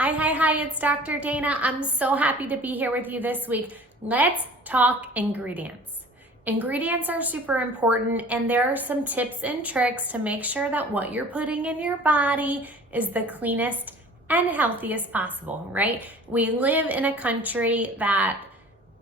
Hi, it's Dr. Dana. I'm so happy to be here with you this week. Let's talk ingredients. Ingredients are super important, and there are some tips and tricks to make sure that what you're putting in your body is the cleanest and healthiest possible, right? We live in a country that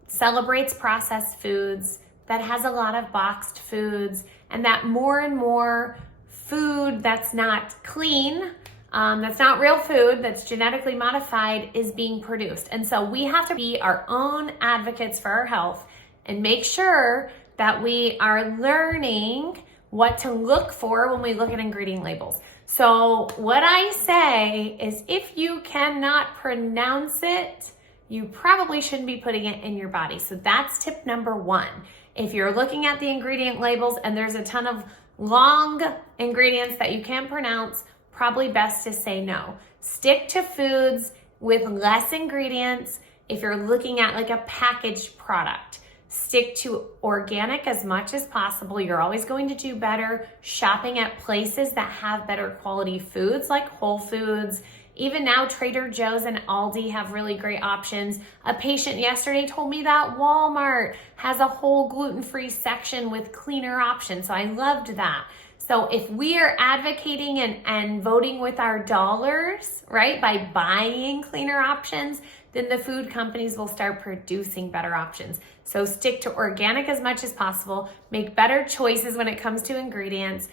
celebrates processed foods, that has a lot of boxed foods, and that more and more food that's not clean, that's not real food, that's genetically modified, is being produced. And so we have to be our own advocates for our health and make sure that we are learning what to look for when we look at ingredient labels. So what I say is, if you cannot pronounce it, you probably shouldn't be putting it in your body. So that's tip number one. If you're looking at the ingredient labels and there's a ton of long ingredients that you can't pronounce, probably best to say no. Stick to foods with less ingredients. If you're looking at like a packaged product, stick to organic as much as possible. You're always going to do better shopping at places that have better quality foods like Whole Foods. Even now, Trader Joe's and Aldi have really great options. A patient yesterday told me that Walmart has a whole gluten-free section with cleaner options. So I loved that. So if we are advocating and voting with our dollars, right, by buying cleaner options, then the food companies will start producing better options. So stick to organic as much as possible, make better choices when it comes to ingredients,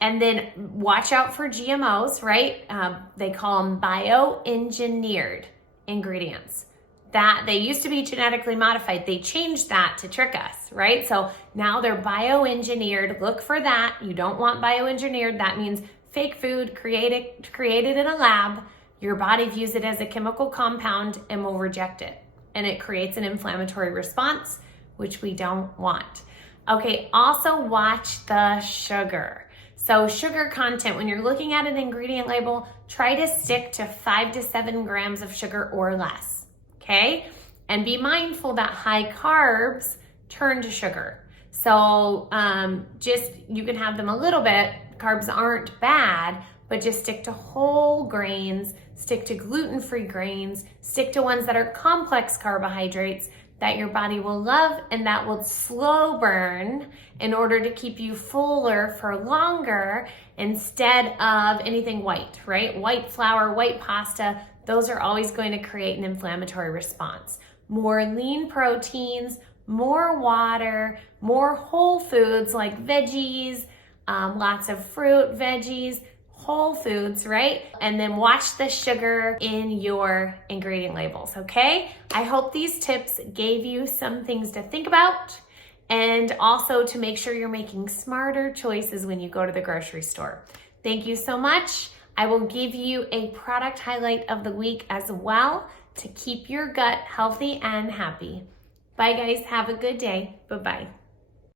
and then watch out for GMOs, right? They call them bioengineered ingredients. That they used to be genetically modified. They changed that to trick us, right? So now they're bioengineered. Look for that. You don't want bioengineered. That means fake food created in a lab. Your body views it as a chemical compound and will reject it. And it creates an inflammatory response, which we don't want. Okay, also watch the sugar. So sugar content, when you're looking at an ingredient label, try to stick to 5 to 7 grams of sugar or less. Okay, and be mindful that high carbs turn to sugar. So you can have them a little bit. Carbs aren't bad, but just stick to whole grains, stick to gluten-free grains, stick to ones that are complex carbohydrates that your body will love and that will slow burn in order to keep you fuller for longer, instead of anything white, right? White flour, white pasta, those are always going to create an inflammatory response. More lean proteins, more water, more whole foods like veggies, lots of fruit, veggies, whole foods, right? And then watch the sugar in your ingredient labels, okay? I hope these tips gave you some things to think about, and also to make sure you're making smarter choices when you go to the grocery store. Thank you so much. I will give you a product highlight of the week as well to keep your gut healthy and happy. Bye guys, have a good day. Bye-bye.